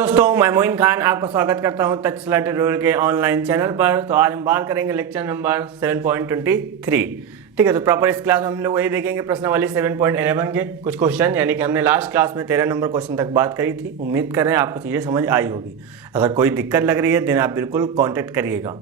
दोस्तों मैं मोइन खान आपका स्वागत करता हूं तक्षशिला ट्यूटोरियल के ऑनलाइन चैनल पर। तो आज हम बात करेंगे लेक्चर नंबर 7.23। ठीक है, तो प्रॉपर इस क्लास में हम लोग वही देखेंगे प्रश्नावली 7.11 के कुछ क्वेश्चन, यानी कि हमने लास्ट क्लास में 13 नंबर क्वेश्चन तक बात करी थी। उम्मीद कर रहे हैं आपको चीज़ें समझ आई होगी। अगर कोई दिक्कत लग रही है देन आप बिल्कुल कॉन्टेक्ट करिएगा।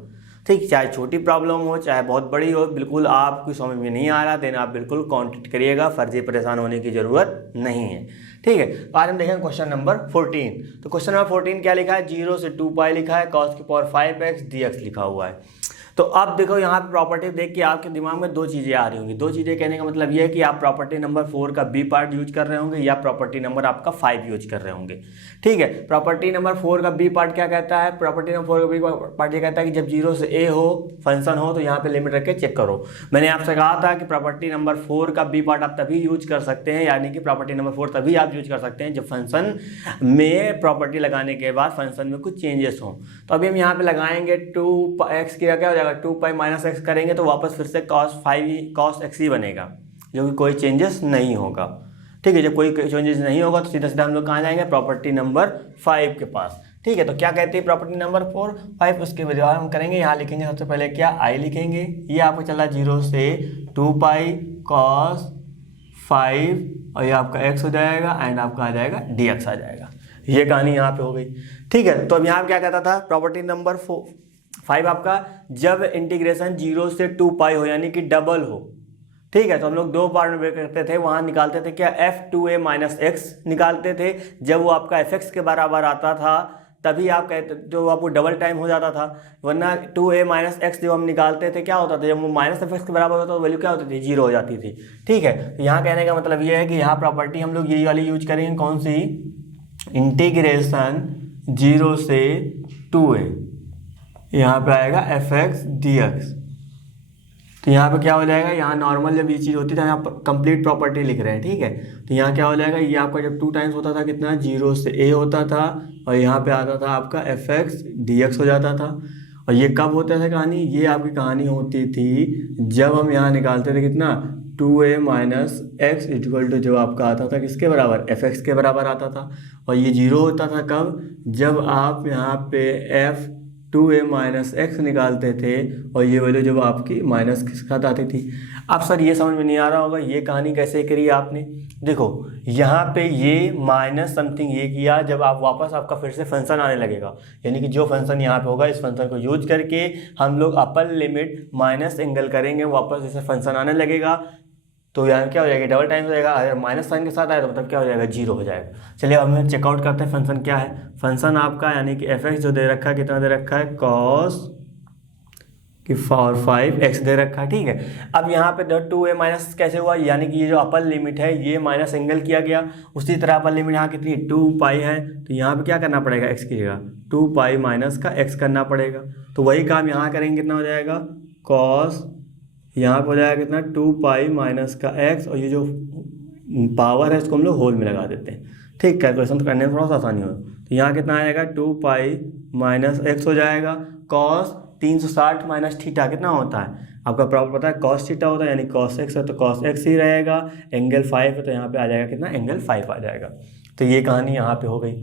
ठीक, चाहे छोटी प्रॉब्लम हो चाहे बहुत बड़ी हो, बिल्कुल आपको समझ में नहीं आ रहा देन आप बिल्कुल कॉन्टेक्ट करिएगा। फर्जी परेशान होने की ज़रूरत नहीं है। ठीक है, तो आज हम देखेंगे क्वेश्चन नंबर 14। तो क्वेश्चन नंबर 14 क्या लिखा है? 0 से 2 पाई लिखा है, cos की पावर 5x dx लिखा हुआ है। तो अब देखो यहाँ पे प्रॉपर्टी देख के आपके दिमाग में दो चीज़ें आ रही होंगी। दो चीज़ें कहने का मतलब ये है कि आप प्रॉपर्टी नंबर 4 का बी पार्ट यूज कर रहे होंगे या प्रॉपर्टी नंबर आपका 5 यूज कर रहे होंगे। ठीक है, प्रॉपर्टी नंबर 4 का बी पार्ट क्या कहता है? प्रॉपर्टी नंबर 4 का बी पार्ट ये कहता है कि जब 0 से a हो फंक्शन हो तो यहाँ पे लिमिट रख के चेक करो। मैंने आपसे कहा था कि प्रॉपर्टी नंबर 4 का बी पार्ट आप तभी यूज कर सकते हैं, यानी कि प्रॉपर्टी नंबर 4 तभी आप यूज कर सकते हैं जब फंक्शन में प्रॉपर्टी लगाने के बाद फंक्शन में कुछ चेंजेस हों। तो अभी हम यहाँ पे लगाएंगे 2x क्या हो जाएगा, 2 पाई माइनस एक्स करेंगे तो वापस फिर से cos x ही बनेगा, जो कि कोई चेंजेस नहीं होगा। ठीक है, जब कोई चेंजेस नहीं होगा तो सीधा सीधा हम लोग कहाँ जाएंगे? प्रॉपर्टी नंबर 5 के पास। ठीक है, तो क्या कहते हैं प्रॉपर्टी नंबर 5? उसके बाद हम करेंगे, यहाँ लिखेंगे सबसे पहले क्या, i लिखेंगे। ये आपको चला 0 से 2 पाई cos 5 और ये आपका x हो जाएगा एंड आपका आ जाएगा dx आ जाएगा। ये कहानी यहाँ पे हो गई। ठीक है, तो अब यहाँ पे क्या कहता था? प्रॉपर्टी नंबर 5 आपका जब इंटीग्रेशन 0 से 2 पाई हो, यानी कि डबल हो। ठीक है, तो हम लोग दो पार्ट में ब्रेक करते थे। वहां निकालते थे क्या, f2a माइनस एक्स निकालते थे। जब वो आपका fx के बराबर आता था तभी आप कहते, जो आपको डबल टाइम हो जाता था। वरना 2a माइनस एक्स जब हम निकालते थे क्या होता था, जब वो माइनस एफ एक्स के बराबर होता तो वैल्यू क्या होती थी? 0 हो जाती थी। ठीक है, तो यहाँ कहने का मतलब ये है कि यहाँ प्रॉपर्टी हम लोग ये वाली यूज करेंगे, कौन सी? इंटीग्रेशन 0 से 2a, यहाँ पे आएगा fx dx। तो यहाँ पे क्या हो जाएगा, यहाँ नॉर्मल जब ये चीज़ होती है, यहाँ कंप्लीट प्रॉपर्टी लिख रहे हैं। ठीक है, तो यहाँ क्या हो जाएगा, ये आपका जब 2 टाइम्स होता था कितना, 0 से a होता था और यहाँ पे आता था आपका fx dx हो जाता था। और ये कब होता था कहानी? ये आपकी कहानी होती थी जब हम यहाँ निकालते थे कितना, 2a minus x equal to, जब आपका आता था किसके बराबर, fx के बराबर आता था। और ये 0 होता था कब? जब आप यहाँ पे f2a माइनस एक्स निकालते थे और ये वैल्यू जब आपकी माइनस के साथ आती थी। अब सर ये समझ में नहीं आ रहा होगा ये कहानी कैसे करी आपने। देखो यहाँ पे ये माइनस समथिंग ये किया, जब आप वापस आपका फिर से फंक्शन आने लगेगा, यानी कि जो फंक्शन यहाँ पे होगा इस फंक्शन को यूज करके हम लोग अपर लिमिट माइनस एंगल करेंगे, वापस जैसे फंक्शन आने लगेगा तो यहाँ क्या हो जाएगा, डबल टाइम हो जाएगा। अगर माइनस साइन के साथ आए तो मतलब क्या हो जाएगा, 0 हो जाएगा। चलिए अब हम चेकआउट करते हैं फंक्शन क्या है। फंक्शन आपका यानी कि fx जो दे रखा है, कितना दे रखा है, cos की पावर 5x दे रखा है। ठीक है, अब यहाँ पे 2a माइनस कैसे हुआ, यानी कि ये जो अपर लिमिट है ये माइनस एंगल किया गया। उसी तरह अपर लिमिट यहाँ कितनी, 2 पाई है, तो यहाँ पे क्या करना पड़ेगा, x की जगह 2 पाई माइनस का x करना पड़ेगा। तो वही काम यहाँ करेंगे, कितना हो जाएगा, cos यहाँ पर हो जाएगा कितना, 2 पाई माइनस का x, और ये जो पावर है इसको हम लोग होल में लगा देते हैं। ठीक, कैलकुलेशन तो करने में थोड़ा सा आसानी हो। तो यहाँ कितना आएगा, 2 पाई माइनस एक्स हो जाएगा। cos 360 माइनस थीटा कितना होता है आपका, प्रॉपर पता है cos थीटा होता है, यानी cos x है तो cos x ही रहेगा। एंगल 5 है तो यहाँ पे आ जाएगा कितना, एंगल 5 आ जाएगा। तो ये कहानी यहाँ पे हो गई।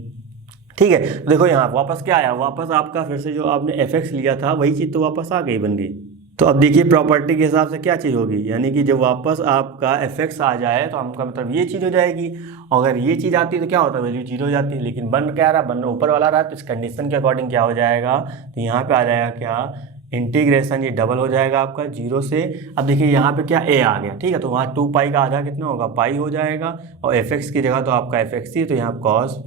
ठीक है, तो देखो यहाँ वापस क्या आया, वापस आपका फिर से जो आपने fx लिया था वही चीज़ तो वापस आ गई, बन गई। तो अब देखिए प्रॉपर्टी के हिसाब से क्या चीज़ होगी, यानी कि जब वापस आपका fx आ जाए तो हमका मतलब ये चीज़ हो जाएगी। अगर ये चीज़ आती है तो क्या होता है, वैल्यू 0 हो जाती है। लेकिन बन क्या रहा, बन ऊपर वाला रहा, तो इस कंडीशन के अकॉर्डिंग क्या हो जाएगा, तो यहाँ पे आ जाएगा क्या, इंटीग्रेशन ये डबल हो जाएगा आपका 0 से। अब देखिए यहाँ पे क्या a आ गया। ठीक है, तो वहाँ 2 पाई का आधा कितना होगा, पाई हो जाएगा, और fx की जगह तो आपका fx ही, तो यहाँ cos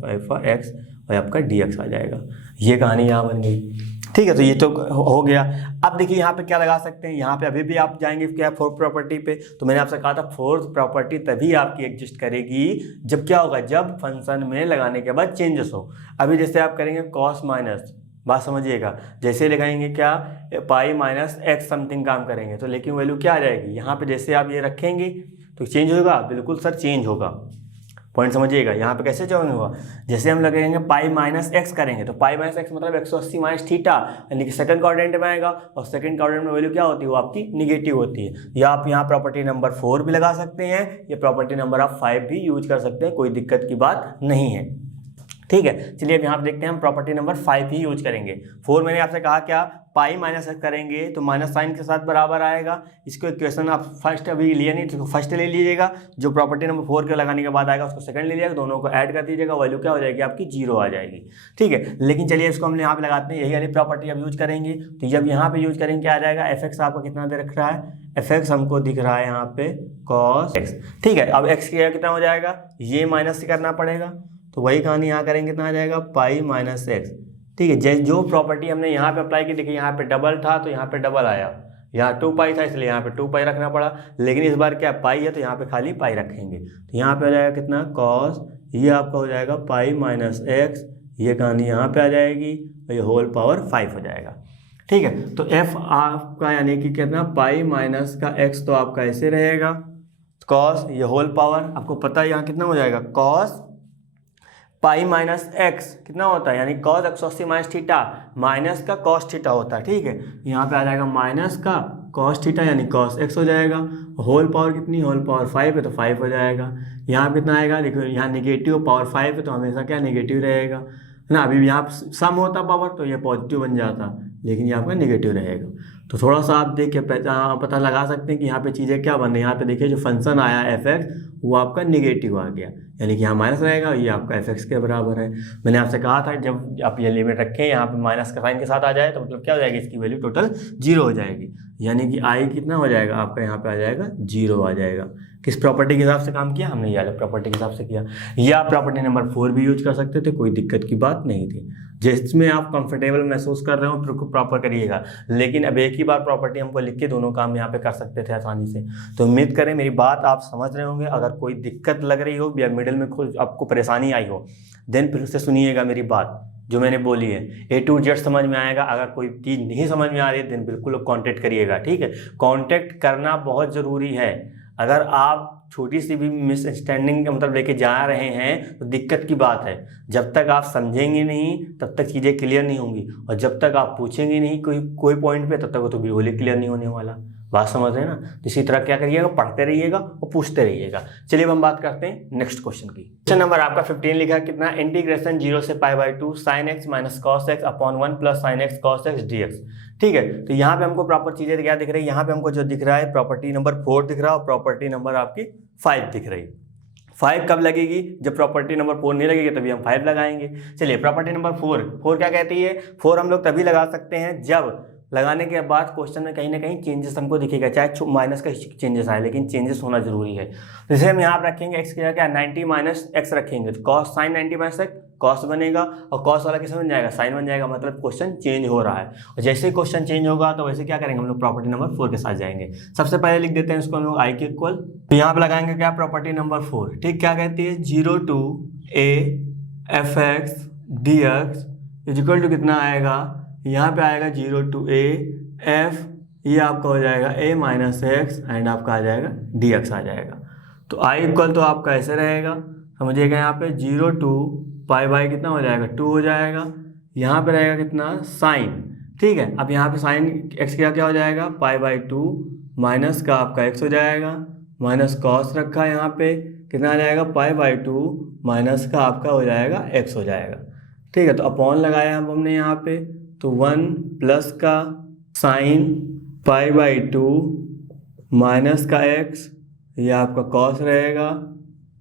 x और आपका dx आ जाएगा। ये कहानी यहाँ बन गई। ठीक है, तो ये तो हो गया। अब देखिए यहाँ पे क्या लगा सकते हैं, यहाँ पे अभी भी आप जाएंगे क्या, फोर्थ प्रॉपर्टी पे। तो मैंने आपसे कहा था फोर्थ प्रॉपर्टी तभी आपकी एग्जिस्ट करेगी जब क्या होगा, जब फंक्शन में लगाने के बाद चेंजेस हो। अभी जैसे आप करेंगे cos माइनस, बात समझिएगा, जैसे लगाएंगे क्या, पाई माइनस एक्स समथिंग काम करेंगे तो लेकिन वैल्यू क्या आ जाएगी, यहाँ पे जैसे आप ये रखेंगे तो चेंज होगा, बिल्कुल सर चेंज होगा। पॉइंट समझिएगा, यहाँ पे कैसे चेंज होगा, जैसे हम लगेंगे पाई माइनस एक्स करेंगे तो पाई माइनस एक्स मतलब 180 माइनस थीटा, यानी कि सेकंड क्वाड्रेंट में आएगा, और सेकंड क्वाड्रेंट में वैल्यू क्या होती है, वो आपकी निगेटिव होती है। या आप यहाँ प्रॉपर्टी नंबर 4 भी लगा सकते हैं, या प्रॉपर्टी नंबर आप 5 भी यूज कर सकते हैं, कोई दिक्कत की बात नहीं है। ठीक है। चलिए अब यहाँ पे देखते हैं, हम प्रॉपर्टी नंबर 5 ही यूज करेंगे। 4 मैंने आपसे कहा क्या, पाई माइनस एक्स करेंगे तो माइनस साइन के साथ बराबर आएगा। इसको इक्वेशन आप फर्स्ट अभी लिया नहीं तो फर्स्ट ले लीजिएगा, जो प्रॉपर्टी नंबर 4 के लगाने के बाद आएगा उसको सेकंड ले लीजिएगा, दोनों को ऐड कर दीजिएगा, वैल्यू क्या हो जाएगी आपकी 0 आ जाएगी। ठीक है, लेकिन चलिए इसको हम यहाँ पे लगाते हैं, यही वाली प्रॉपर्टी अब यूज करेंगे। तो जब यहाँ पे यूज करेंगे क्या आ जाएगा, एफ एक्स आपका कितना दे रख रहा है, एफ एक्स हमको दिख रहा है यहाँ पे कॉस एक्स। ठीक है, अब एक्स कितना हो जाएगा, ये माइनस करना पड़ेगा, तो वही कहानी यहाँ करेंगे, कितना आ जाएगा पाई माइनस एक्स। ठीक है, जो प्रॉपर्टी हमने यहाँ पे अप्लाई की, देखिए यहाँ पे डबल था तो यहाँ पे डबल आया, यहाँ 2 पाई था इसलिए यहाँ पे 2 पाई रखना पड़ा, लेकिन इस बार क्या पाई है तो यहाँ पे खाली पाई रखेंगे। तो यहाँ पे आ जाएगा कितना कॉस, ये आपका हो जाएगा पाई माइनस एक्स, ये कहानी यहाँ पे आ जाएगी, और ये होल पावर 5 हो जाएगा। ठीक है, तो एफ आपका यानी कि कितना पाई माइनस का एक्स, तो आपका ऐसे रहेगा कॉस, ये होल पावर आपको पता है यहाँ कितना हो जाएगा, कॉस पाई माइनस एक्स कितना होता है, यानी कॉस 180 माइनस थीटा, माइनस का कॉस थीटा होता है। ठीक है, यहाँ पे आ जाएगा माइनस का कॉस थीटा यानी कॉस एक्स हो जाएगा, होल पावर कितनी, होल पावर 5 है तो 5 हो जाएगा। यहाँ कितना आएगा, देखो यहाँ नेगेटिव पावर 5 है तो हमेशा क्या नेगेटिव रहेगा, है ना। अभी यहाँ सम होता पावर तो ये पॉजिटिव बन जाता, लेकिन ये आपका नेगेटिव रहेगा। तो थोड़ा सा आप देख के पता लगा सकते हैं कि यहाँ पे चीज़ें क्या बन रही है। यहाँ पे देखिए जो फंक्शन आया एफ एक्स वो आपका निगेटिव आ गया, यानी कि यहाँ माइनस रहेगा, ये आपका एफ एक्स के बराबर है। मैंने आपसे कहा था जब आप ये लिमिट रखें यहाँ पे माइनस का साइन के साथ आ जाए तो मतलब क्या हो जाएगी, इसकी वैल्यू टोटल 0 हो जाएगी, यानी कि आई कितना हो जाएगा आपका यहाँ पे आ जाएगा 0 आ जाएगा। किस प्रॉपर्टी के हिसाब से काम किया हमने, ये वाला प्रॉपर्टी के हिसाब से किया, या प्रॉपर्टी नंबर 4 भी यूज कर सकते थे, कोई दिक्कत की बात नहीं थी। जिसमें आप कंफर्टेबल महसूस कर रहे हो प्रॉपर करिएगा, लेकिन अब एक ही बार प्रॉपर्टी हमको लिख के दोनों काम यहाँ पे कर सकते थे आसानी से। तो उम्मीद करें मेरी बात आप समझ रहे होंगे। अगर कोई दिक्कत लग रही हो या मिडिल में कुछ आपको परेशानी आई हो, देन फिर से सुनिएगा मेरी बात जो मैंने बोली है, A to Z समझ में आएगा। अगर कोई चीज़ नहीं समझ में आ रही है देन बिल्कुल कॉन्टेक्ट करिएगा। ठीक है, कॉन्टेक्ट करना बहुत ज़रूरी है। अगर आप छोटी सी भी मिसअंडरस्टैंडिंग का मतलब लेके जा रहे हैं तो दिक्कत की बात है। जब तक आप समझेंगे नहीं तब तक चीज़ें क्लियर नहीं होंगी, और जब तक आप पूछेंगे नहीं कोई पॉइंट पे तब तक वो तो बिल्कुल ही क्लियर नहीं होने वाला। बात समझ रहे हैं ना। तो इसी तरह क्या करिएगा, पढ़ते रहिएगा और पूछते रहिएगा। चलिए अब हम बात करते हैं नेक्स्ट क्वेश्चन की। क्वेश्चन नंबर आपका 15 लिखा है कितना, इंटीग्रेशन 0 से π/2 sin x minus cos x upon 1 plus sine x cos x dx। ठीक है, तो यहाँ पे हमको प्रॉपर चीजें क्या दिख रही है, यहाँ पे हमको जो दिख रहा है प्रॉपर्टी नंबर 4 दिख रहा है और प्रॉपर्टी नंबर आपकी 5 दिख रही है। 5 कब लगेगी, जब प्रॉपर्टी नंबर 4 नहीं लगेगी तभी हम 5 लगाएंगे। चलिए प्रॉपर्टी नंबर 4 क्या कहती है, 4 हम लोग तभी लगा सकते हैं जब लगाने के बाद क्वेश्चन में कहीं ना कहीं चेंजेस हमको दिखेगा, चाहे माइनस का चेंजेस आए लेकिन चेंजेस होना जरूरी है। तो जैसे हम यहाँ रखेंगे एक्स क्या क्या 90 माइनस एक्स रखेंगे तो cos sine 90 minus x cos बनेगा, और कॉस वाला किस बन जाएगा, साइन बन जाएगा। मतलब क्वेश्चन चेंज हो रहा है, और जैसे ही क्वेश्चन चेंज होगा तो वैसे क्या करेंगे हम लोग प्रॉपर्टी नंबर 4 के साथ जाएंगे। सबसे पहले लिख देते हैं इसको हम लोग आई के इक्वल, तो यहाँ पे लगाएंगे क्या प्रॉपर्टी नंबर 4। ठीक, क्या कहती है 0 to a f(x) dx equal to कितना आएगा, यहाँ पे आएगा 0 to a f, ये आपका हो जाएगा a माइनस एक्स एंड आपका आ जाएगा dx आ जाएगा। तो आई इक्वल तो आपका ऐसे रहेगा, समझिएगा यहाँ पे 0 to π/, कितना हो जाएगा 2 हो जाएगा। यहाँ पे रहेगा कितना साइन, ठीक है। अब यहाँ पे साइन एक्स का क्या हो जाएगा π/2 माइनस का आपका एक्स हो जाएगा, माइनस कॉस रखा है यहाँ पे कितना आ जाएगा π/2 माइनस का आपका हो जाएगा एक्स हो जाएगा। ठीक है, तो अपॉन लगाया हमने यहाँ पे, तो 1 प्लस का साइन π/2 माइनस का एक्स, ये आपका कॉस रहेगा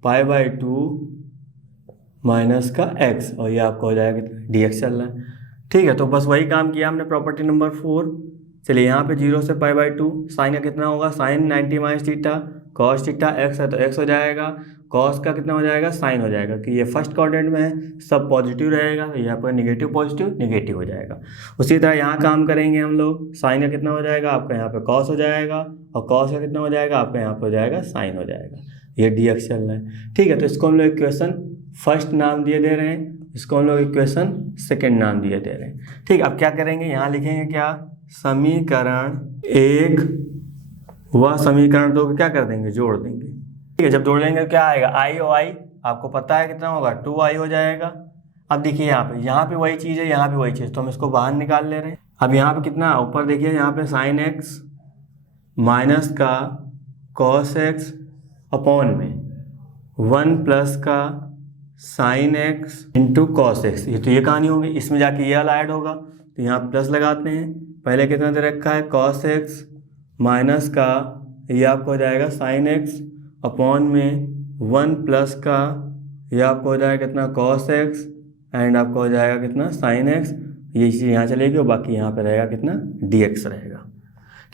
π/2 माइनस का एक्स, और ये आपका हो जाएगा dx चल रहा है। ठीक है, तो बस वही काम किया हमने प्रॉपर्टी नंबर 4। चलिए यहाँ पे 0 से π/2 साइन का कितना होगा, sine 90 minus theta cos theta x है तो एक्स हो जाएगा, कॉस का कितना हो जाएगा साइन हो जाएगा, कि ये फर्स्ट क्वाड्रेंट में है सब पॉजिटिव रहेगा, तो यहाँ पर निगेटिव पॉजिटिव निगेटिव हो जाएगा। उसी तरह यहाँ काम करेंगे हम लोग, साइन का कितना हो जाएगा आपका यहाँ पे कॉस हो जाएगा, और कॉस का कितना हो जाएगा आपका यहाँ पे हो जाएगा साइन हो जाएगा, ये dx चल रहा है। ठीक है, तो इसको हम लोग इक्वेशन फर्स्ट नाम दिए दे रहे हैं, इसको हम लोग इक्वेशन सेकेंड नाम दिए दे रहे हैं। ठीक, अब क्या करेंगे, यहाँ लिखेंगे क्या समीकरण 1 व समीकरण 2 को क्या कर देंगे जोड़ देंगे। ठीक है, जब जोड़ लेंगे क्या आएगा आई और आई आपको पता है कितना होगा 2i हो जाएगा। अब देखिए यहाँ पे वही चीज़ है, यहाँ पे वही चीज़, तो हम इसको बाहर निकाल ले रहे हैं। अब यहाँ पे कितना ऊपर देखिए, यहाँ पे साइन एक्स माइनस का कॉस एक्स अपॉन में 1 प्लस का sine x into cos x, ये तो ये कहानी होगी। इसमें जाके ये वाला ऐड होगा तो यहाँ प्लस लगाते हैं। पहले कितना दे रखा है कॉस एक्स माइनस का ये आपको हो जाएगा साइन एक्स अपॉन में 1 प्लस का ये आपको हो जाएगा कितना कॉस एक्स एंड आपको हो जाएगा कितना साइन एक्स। ये चीज़ यहाँ चलेगी और बाकी यहाँ पे रहेगा कितना डी एक्स रहेगा।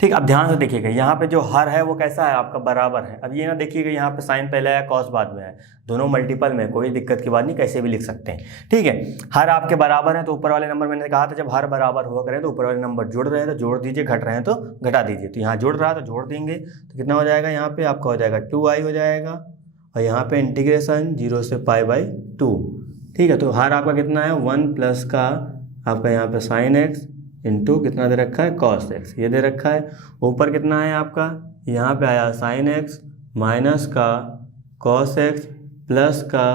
ठीक, अब ध्यान से देखिएगा यहाँ पे जो हर है वो कैसा है आपका बराबर है। अब ये ना देखिएगा यहाँ पे साइन पहले है कॉस बाद में है, दोनों मल्टीपल में, कोई दिक्कत की बात नहीं, कैसे भी लिख सकते हैं। ठीक है, हर आपके बराबर है तो ऊपर वाले नंबर मैंने कहा था जब हर बराबर हुआ करें तो ऊपर वाले नंबर जुड़ रहे हैं तो जोड़ दीजिए, घट रहे हैं तो घटा दीजिए। तो यहाँ जुड़ रहा है तो जोड़ देंगे तो कितना हो जाएगा यहाँ पे आपका हो जाएगा 2i हो जाएगा और यहाँ पे इंटीग्रेशन 0 से π/2। ठीक है, तो हर आपका कितना है 1 प्लस का आपका यहाँ पे साइन एक्स इंटू कितना दे रखा है कॉस एक्स, ये दे रखा है। ऊपर कितना है आपका यहाँ पे आया साइन एक्स माइनस का कॉस एक्स प्लस का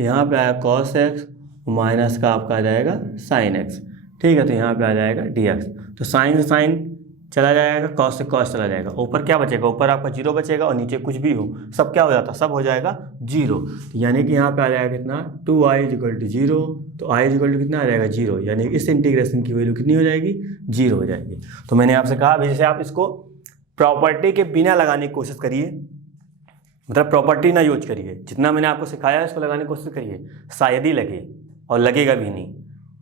यहाँ पे आया कॉस एक्स माइनस का आपका आ जाएगा साइन एक्स। ठीक है, तो यहाँ पे आ जाएगा डी एक्स। तो साइन से साइन चला जाएगा, कॉस से कॉस चला जाएगा, ऊपर क्या बचेगा, ऊपर आपका 0 बचेगा और नीचे कुछ भी हो सब क्या हो जाता, सब हो जाएगा 0। तो यानी कि यहाँ पे आ जाएगा कितना 2i = 0, तो i = कितना आ जाएगा 0, यानी इस इंटीग्रेशन की वैल्यू कितनी हो जाएगी 0 हो जाएगी। तो मैंने आपसे कहा अभी जैसे आप इसको प्रॉपर्टी के बिना लगाने की कोशिश करिए, मतलब प्रॉपर्टी ना यूज करिए, जितना मैंने आपको सिखाया इसको लगाने की कोशिश करिए, शायद ही लगे और लगेगा भी नहीं।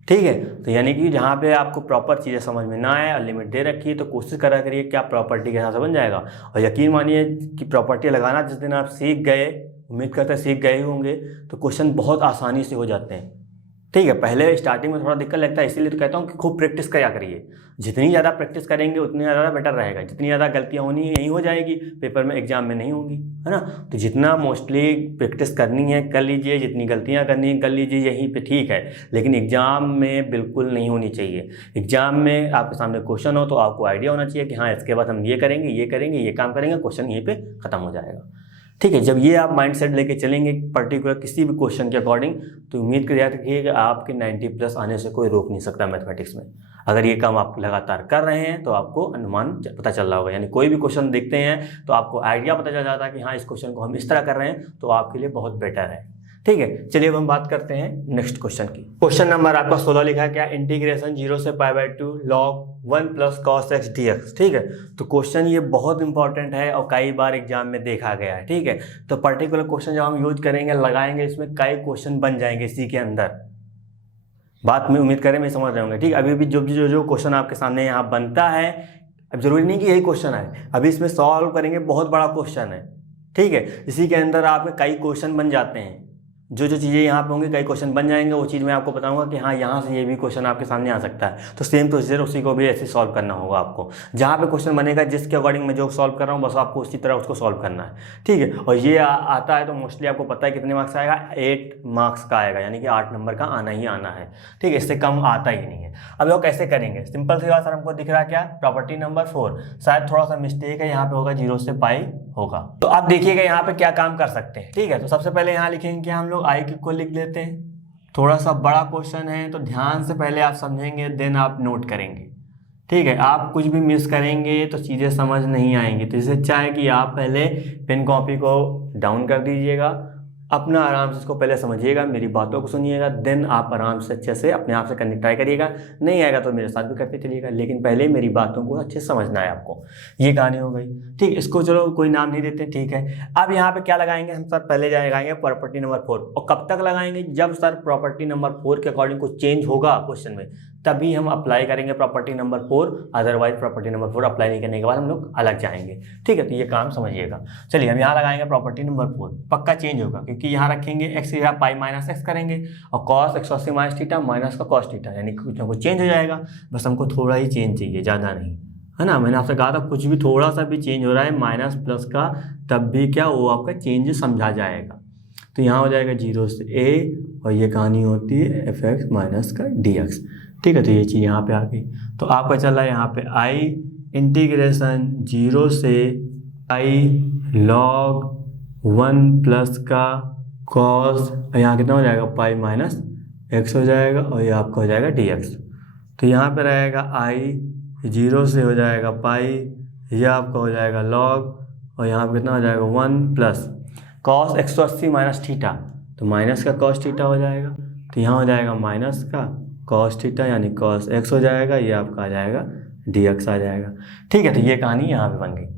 ठीक है, तो यानी कि जहाँ पे आपको प्रॉपर चीज़ें समझ में ना आए और लिमिट दे रखी है तो कोशिश करा करिए क्या प्रॉपर्टी के हिसाब से बन जाएगा। और यकीन मानिए कि प्रॉपर्टी लगाना जिस दिन आप सीख गए, उम्मीद करते हैं सीख गए होंगे, तो क्वेश्चन बहुत आसानी से हो जाते हैं। ठीक है, पहले स्टार्टिंग में थोड़ा दिक्कत लगता है, इसीलिए तो कहता हूँ कि खूब प्रैक्टिस करा करिए। जितनी ज़्यादा प्रैक्टिस करेंगे उतनी ज़्यादा बेटर रहेगा। जितनी ज़्यादा गलतियाँ होनी है यही हो जाएगी, पेपर में एग्जाम में नहीं होंगी, है ना। तो जितना मोस्टली प्रैक्टिस करनी है कर लीजिए, जितनी गलतियाँ करनी है कर लीजिए, यहीं पे ठीक है। लेकिन एग्जाम में बिल्कुल नहीं होनी चाहिए। एग्जाम में आपके सामने क्वेश्चन हो तो आपको आइडिया होना चाहिए कि हाँ इसके बाद हम ये करेंगे ये करेंगे ये काम करेंगे, क्वेश्चन यहीं पर ख़त्म हो जाएगा। ठीक है, जब ये आप माइंडसेट लेके चलेंगे पर्टिकुलर किसी भी क्वेश्चन के अकॉर्डिंग, तो उम्मीद कर रखिए कि आपके 90+ आने से कोई रोक नहीं सकता मैथमेटिक्स में। अगर ये काम आप लगातार कर रहे हैं तो आपको अनुमान पता चल रहा होगा, यानी कोई भी क्वेश्चन देखते हैं तो आपको आइडिया पता चल जाता है कि हाँ इस क्वेश्चन को हम इस तरह कर रहे हैं तो आपके लिए बहुत बेटर है। ठीक है, चलिए अब हम बात करते हैं नेक्स्ट क्वेश्चन की। क्वेश्चन नंबर आपका 16 लिखा है क्या, इंटीग्रेशन 0 से π/2 log 1 + cos x dx। ठीक है, तो क्वेश्चन ये बहुत इंपॉर्टेंट है और कई बार एग्जाम में देखा गया है। ठीक है, तो पर्टिकुलर क्वेश्चन जब हम यूज करेंगे लगाएंगे इसमें कई क्वेश्चन बन जाएंगे इसी के अंदर। बात में उम्मीद करें मैं समझ रहे होंगे। ठीक, अभी भी जो क्वेश्चन आपके सामने यहाँ बनता है, अब जरूरी नहीं कि यही क्वेश्चन है, अभी इसमें सॉल्व करेंगे, बहुत बड़ा क्वेश्चन है। ठीक है, इसी के अंदर आपके कई क्वेश्चन बन जाते हैं। जो चीज़ें यहाँ पे होंगी कई क्वेश्चन बन जाएंगे, वो चीज़ मैं आपको बताऊंगा कि हाँ यहाँ से ये भी क्वेश्चन आपके सामने आ सकता है। तो सेम प्रोसीजर उसी को भी ऐसे सॉल्व करना होगा आपको। जहाँ पे क्वेश्चन बनेगा जिसके अकॉर्डिंग मैं जो सॉल्व कर रहा हूँ बस आपको उसी तरह उसको सॉल्व करना है। ठीक है, और ये आता है तो मोस्टली आपको पता है कितने मार्क्स आएगा, 8 मार्क्स का आएगा, यानी कि 8 नंबर का आना ही आना है। ठीक है, इससे कम आता ही नहीं है। अब वो कैसे करेंगे, सिंपल सी बात सर हमको दिख रहा है क्या, प्रॉपर्टी नंबर 4, शायद थोड़ा सा मिस्टेक है, यहाँ पे होगा 0 से π होगा। तो आप देखिएगा यहाँ पे क्या काम कर सकते हैं। ठीक है, तो सबसे पहले यहाँ लिखेंगे कि हम लोग i को लिख लेते हैं। थोड़ा सा बड़ा क्वेश्चन है तो ध्यान से पहले आप समझेंगे देन आप नोट करेंगे। ठीक है, आप कुछ भी मिस करेंगे तो चीज़ें समझ नहीं आएंगी। तो इससे अच्छा है कि आप पहले पेन कॉपी को डाउन कर दीजिएगा, अपना आराम से इसको पहले समझिएगा, मेरी बातों को सुनिएगा, देन आप आराम से अच्छे से अपने आप से करने ट्राई करिएगा। नहीं आएगा तो मेरे साथ भी करते चलिएगा, लेकिन पहले मेरी बातों को अच्छे से समझना है आपको। ये कहानी हो गई। ठीक, इसको चलो कोई नाम नहीं देते। ठीक है, अब यहाँ पे क्या लगाएंगे हम सर, पहले लगाएंगे प्रॉपर्टी नंबर 4। और कब तक लगाएंगे, जब सर प्रॉपर्टी नंबर 4 के अकॉर्डिंग कुछ चेंज होगा क्वेश्चन में तभी हम अप्लाई करेंगे property number 4, otherwise property number 4 apply नहीं करने के बाद हम लोग अलग जाएंगे। ठीक है, तो ये काम समझिएगा। चलिए हम यहाँ लगाएंगे प्रॉपर्टी नंबर 4, पक्का चेंज होगा क्योंकि यहाँ रखेंगे x की जगह π - x करेंगे और cos 180 - थीटा माइनस का cos थीटा, यानी कुछ ना कुछ चेंज हो जाएगा। बस हमको थोड़ा ही चेंज चाहिए, ज़्यादा नहीं, है ना। मैंने आपसे कहा था कुछ भी थोड़ा सा भी चेंज हो रहा है माइनस प्लस का, तब भी क्या वो आपका चेंज समझा जाएगा। तो यहाँ हो जाएगा 0 से a और ये कहानी होती है fx माइनस का dx। ठीक है, तो ये चीज़ यहाँ पे आ गई। तो आपका चल रहा है यहाँ पे i इंटीग्रेशन 0 से i log 1 प्लस का cos, यहाँ कितना हो जाएगा π - x हो जाएगा और ये आपका हो जाएगा dx। तो यहाँ पे रहेगा i 0 से हो जाएगा पाई, यह आपका हो जाएगा log और यहाँ पे कितना हो जाएगा 1 प्लस cos 180 - थीटा। तो माइनस का कॉस थीटा हो जाएगा, तो यहाँ हो जाएगा माइनस का कॉस थीटा यानी कॉस एक्स हो जाएगा, ये आपका आ जाएगा डी एक्स आ जाएगा। ठीक है, तो ये कहानी यहाँ पे बन गई।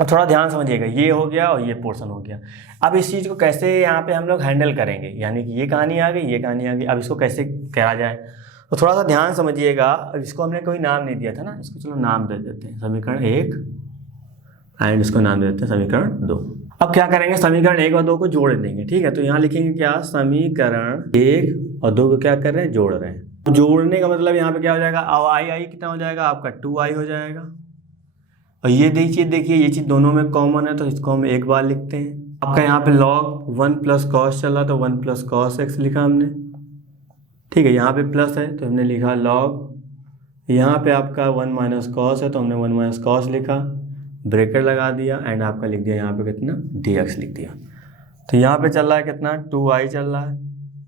अब थोड़ा ध्यान समझिएगा, ये हो गया और ये पोर्शन हो गया। अब इस चीज़ को कैसे यहाँ पे हम लोग हैंडल करेंगे, यानी कि ये कहानी आ गई, ये कहानी आ गई, अब इसको कैसे करा जाए तो थोड़ा सा ध्यान समझिएगा। अब इसको हमने कोई नाम नहीं दिया था ना, इसको चलो नाम दे देते हैं समीकरण 1 एंड इसको नाम दे देते हैं समीकरण 2। अब क्या करेंगे, समीकरण 1 और 2 को जोड़ देंगे। ठीक है, तो यहाँ लिखेंगे क्या, समीकरण 1 और 2 को क्या कर रहे हैं, जोड़ रहे हैं। तो जोड़ने का मतलब यहाँ पे क्या हो जाएगा, आई कितना हो जाएगा आपका 2i हो जाएगा। और ये देखिए ये चीज़ दोनों में कॉमन है, तो इसको हम एक बार लिखते हैं। आपका यहाँ पे log 1 प्लस कॉस चला तो 1 प्लस कॉस एक्स लिखा हमने। ठीक है, यहाँ पे प्लस है तो हमने लिखा log, यहाँ पे आपका 1 माइनस कॉस है तो हमने 1 माइनस कॉस लिखा, ब्रेकेट लगा दिया एंड आपका लिख दिया यहाँ पे कितना dx लिख दिया। तो यहाँ पे चल रहा है कितना 2i चल रहा है,